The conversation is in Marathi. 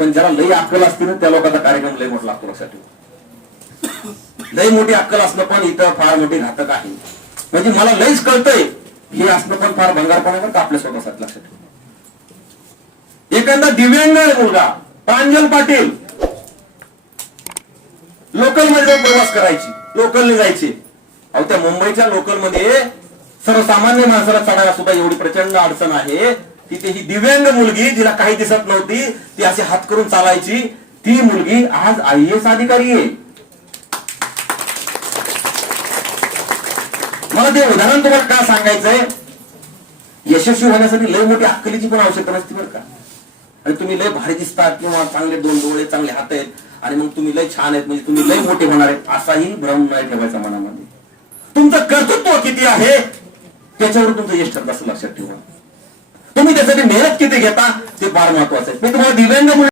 पण ज्याला लई अक्कल असते ना त्या लोकांचा कार्यक्रम लई मोठा लागतो, लक्षात ठेवा. लई मोठी अक्कल असणं पण इथं फार मोठी घातक आहे. म्हणजे मला लईच कळतंय हे असणं पण फार भंगारपणा का आपल्या स्वतःसाठी, लक्षात ठेवा. एखादा दिव्यांग मुलगा प्रांजल पाटील लोकल मध्ये जाऊन प्रवास करायची, लोकलने जायचे. अहो त्या मुंबईच्या लोकल मध्ये सर्वसामान्य माणसाला चढायला सुद्धा एवढी प्रचंड अडचण आहे. तिथे ही दिव्यांग मुलगी जिला काही दिसत नव्हती, ती अशी हात करून चालायची, ती मुलगी आज IAS अधिकारी आहे. मला ते उदाहरण तुम्हाला का सांगायचंय, यशस्वी होण्यासाठी लय मोठी अक्कलीची पण आवश्यकता नसते बरं का. आणि तुम्ही लय भारी दिसतात किंवा चांगले 2 डोळे चांगले हात आहेत आणि मग तुम्ही लय छान आहेत म्हणजे तुम्ही लय मोठे होणार आहेत असाही भ्रम नाही ठेवायचा मनामध्ये. तुमचं कर्तृत्व किती आहे त्याच्यावर तुमचं यश ठरत असं लक्षात ठेवा. तुम्ही त्यासाठी मेहनत किती घेता ते फार महत्वाचं आहे. मी तुम्हाला दिव्यांग